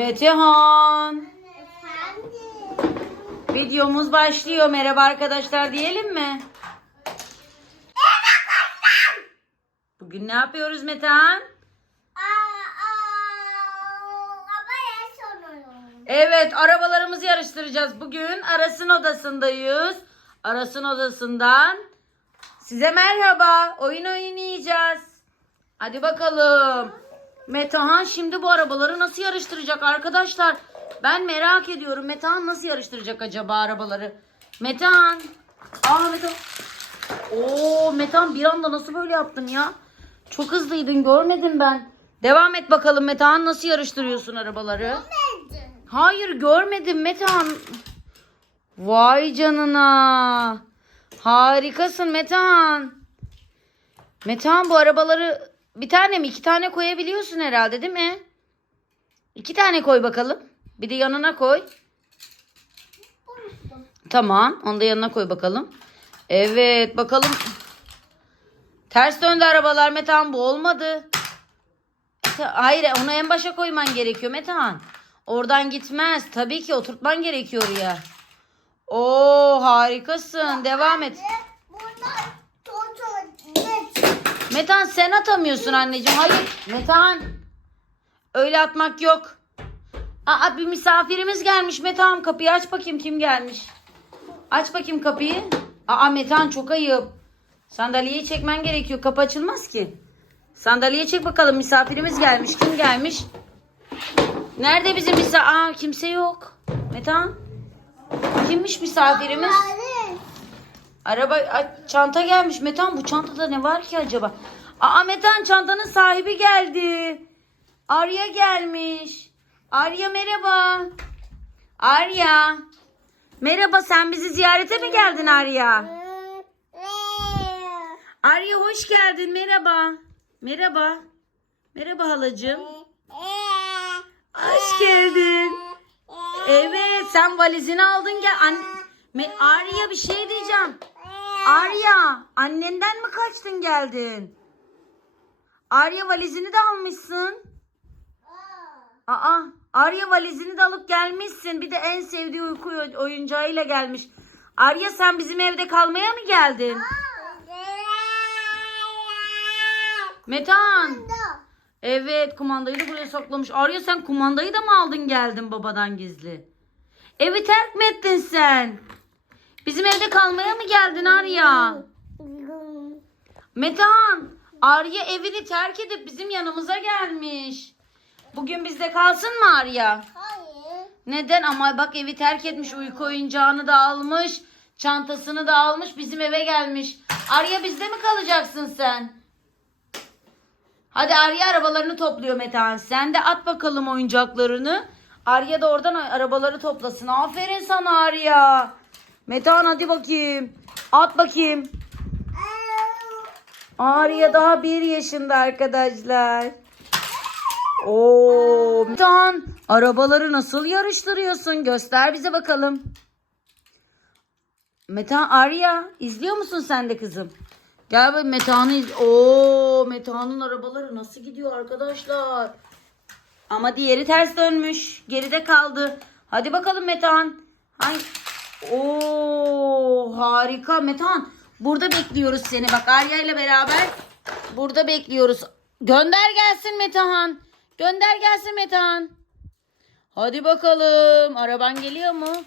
Metehan. Videomuz başlıyor. Merhaba arkadaşlar diyelim mi? Bugün ne yapıyoruz Metehan? Evet arabalarımızı yarıştıracağız. Bugün Aras'ın odasındayız. Aras'ın odasından size merhaba. Oyun oynayacağız. Hadi bakalım. Metehan şimdi bu arabaları nasıl yarıştıracak arkadaşlar? Ben merak ediyorum. Metehan nasıl yarıştıracak acaba arabaları? Metehan. Aa Metehan. Oo Metehan bir anda nasıl böyle yaptın ya? Çok hızlıydın görmedim ben. Devam et bakalım Metehan nasıl yarıştırıyorsun arabaları? Hayır görmedim Metehan. Vay canına. Harikasın Metehan. Metehan bu arabaları bir tane mi iki tane koyabiliyorsun herhalde değil mi? İki tane koy bakalım. Bir de yanına koy. Tamam onu da yanına koy bakalım. Evet bakalım. Ters döndü arabalar Metehan bu olmadı. Hayır onu en başa koyman gerekiyor Metehan. Oradan gitmez. Tabii ki oturtman gerekiyor ya. Oo harikasın. Devam et. Metan sen atamıyorsun anneciğim. Hayır. Metan. Öyle atmak yok. Aa bir misafirimiz gelmiş Metan. Kapıyı aç bakayım kim gelmiş. Aç bakayım kapıyı. Aa Metan çok ayıp. Sandalyeyi çekmen gerekiyor. Kapı açılmaz ki. Sandalyeyi çek bakalım. Misafirimiz gelmiş. Kim gelmiş? Nerede bizim misafir? Aa kimse yok. Metan. Kimmiş misafirimiz? Araba çanta gelmiş. Metan bu çantada ne var ki acaba? Aa Metan çantanın sahibi geldi. Arya gelmiş. Arya merhaba. Arya. Merhaba sen bizi ziyarete mi geldin Arya? Arya hoş geldin merhaba. Merhaba. Merhaba halacığım. Hoş geldin. Evet sen valizini aldın gel. An Me- Arya bir şey diyeceğim. Arya annenden mi kaçtın geldin? Arya valizini de almışsın. Aa Arya valizini de alıp gelmişsin. Bir de en sevdiği uyku oy- oyuncağıyla gelmiş. Arya sen bizim evde kalmaya mı geldin? Metan. Evet kumandayı da buraya saklamış. Arya sen kumandayı da mı aldın geldin babadan gizli? Evi terk mi ettin sen? Bizim evde kalmaya mı geldin Arya? Metehan, Arya evini terk edip bizim yanımıza gelmiş. Bugün bizde kalsın mı Arya? Neden? Ama bak evi terk etmiş, uyku oyuncağını da almış, çantasını da almış, bizim eve gelmiş. Arya bizde mi kalacaksın sen? Hadi Arya arabalarını topluyor Metehan. Sen de at bakalım oyuncaklarını. Arya da oradan arabaları toplasın. Aferin sana Arya. Metehan hadi bakayım. At bakayım. Arya daha bir yaşında arkadaşlar. Oo, Metehan arabaları nasıl yarıştırıyorsun? Göster bize bakalım. Metehan Arya izliyor musun sen de kızım? Gel bak Metehan'ı iz... Oo, Metehan'ın arabaları nasıl gidiyor arkadaşlar? Ama diğeri ters dönmüş. Geride kaldı. Hadi bakalım Metehan. Hangi... Oo, harika Metehan. Burada bekliyoruz seni. Bak Arya ile beraber burada bekliyoruz. Gönder gelsin Metehan. Gönder gelsin Metehan. Hadi bakalım. Araban geliyor mu?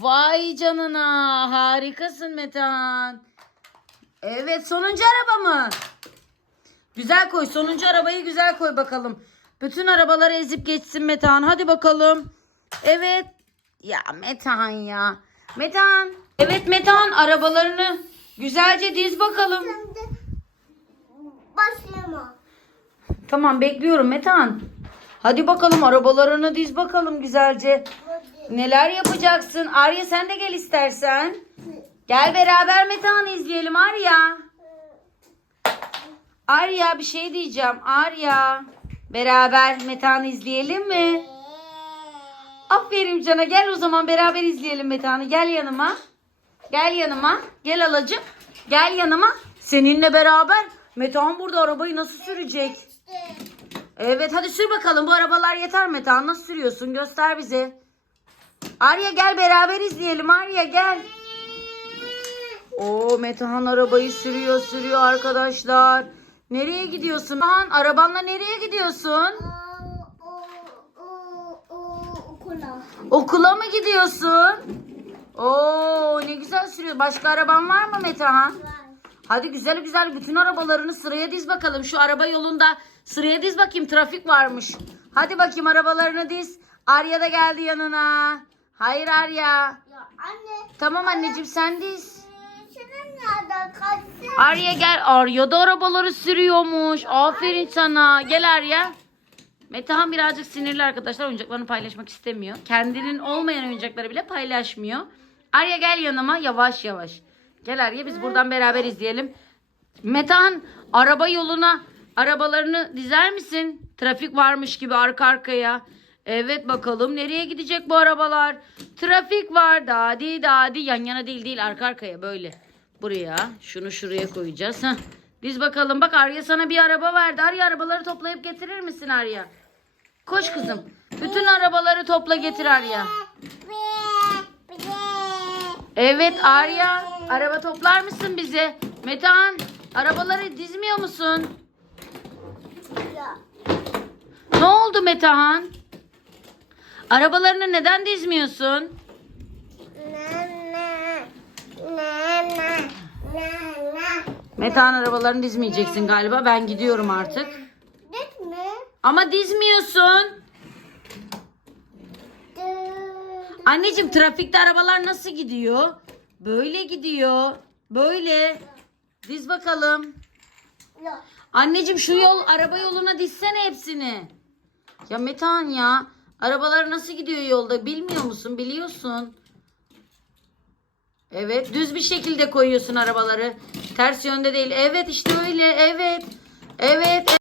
Vay canına. Harikasın Metehan. Evet sonuncu araba mı? Güzel koy. Sonuncu arabayı güzel koy bakalım. Bütün arabaları ezip geçsin Metehan. Hadi bakalım. Evet. Ya Metehan ya. Metehan. Evet Metehan arabalarını güzelce diz bakalım. Başlama. Tamam bekliyorum Metehan. Hadi bakalım arabalarını diz bakalım güzelce. Neler yapacaksın? Arya sen de gel istersen. Gel beraber Metehan'ı izleyelim Arya. Arya bir şey diyeceğim. Arya. Beraber Metehan'ı izleyelim mi? Aferin cana gel o zaman beraber izleyelim Metehan'ı. Gel yanıma. Gel yanıma. Gel alacım. Gel yanıma. Seninle beraber Metehan burada arabayı nasıl sürecek? Evet hadi sür bakalım bu arabalar yeter Metehan nasıl sürüyorsun göster bize. Arya gel beraber izleyelim Arya gel. Oo Metehan arabayı sürüyor sürüyor arkadaşlar. Nereye gidiyorsun? Metehan arabanla nereye gidiyorsun? Okula. Okula mı gidiyorsun? Oo ne güzel sürüyor. Başka araban var mı Metehan? Hadi güzel güzel bütün arabalarını sıraya diz bakalım. Şu araba yolunda sıraya diz bakayım trafik varmış. Hadi bakayım arabalarını diz. Arya da geldi yanına. Hayır Arya. Ya anne. Tamam anneciğim sen diz. Kaçsın? Arya gel. Arya da arabaları sürüyormuş. Aferin sana. Gel Arya. Metehan birazcık sinirli arkadaşlar. Oyuncaklarını paylaşmak istemiyor. Kendinin olmayan oyuncakları bile paylaşmıyor. Arya gel yanıma. Yavaş yavaş. Gel Arya biz buradan beraber izleyelim. Metehan araba yoluna arabalarını dizer misin? Trafik varmış gibi arka arkaya. Evet bakalım nereye gidecek bu arabalar? Trafik var. Dadi dadi yan yana değil değil arka arkaya böyle. Buraya şunu şuraya koyacağız. Heh. Diz bakalım bak Arya sana bir araba verdi. Arya arabaları toplayıp getirir misin Arya? Koş kızım. Bütün arabaları topla getir Arya. Evet Arya. Araba toplar mısın bize? Metehan arabaları dizmiyor musun? Ne oldu Metehan? Arabalarını neden dizmiyorsun? Metehan arabalarını dizmeyeceksin galiba. Ben gidiyorum artık. Ama dizmiyorsun. Anneciğim trafikte arabalar nasıl gidiyor? Böyle gidiyor. Böyle. Diz bakalım. Anneciğim şu yol araba yoluna dizsene hepsini. Ya Metehan ya. Arabalar nasıl gidiyor yolda bilmiyor musun? Biliyorsun. Evet düz bir şekilde koyuyorsun arabaları. Ters yönde değil. Evet işte öyle. Evet. Evet.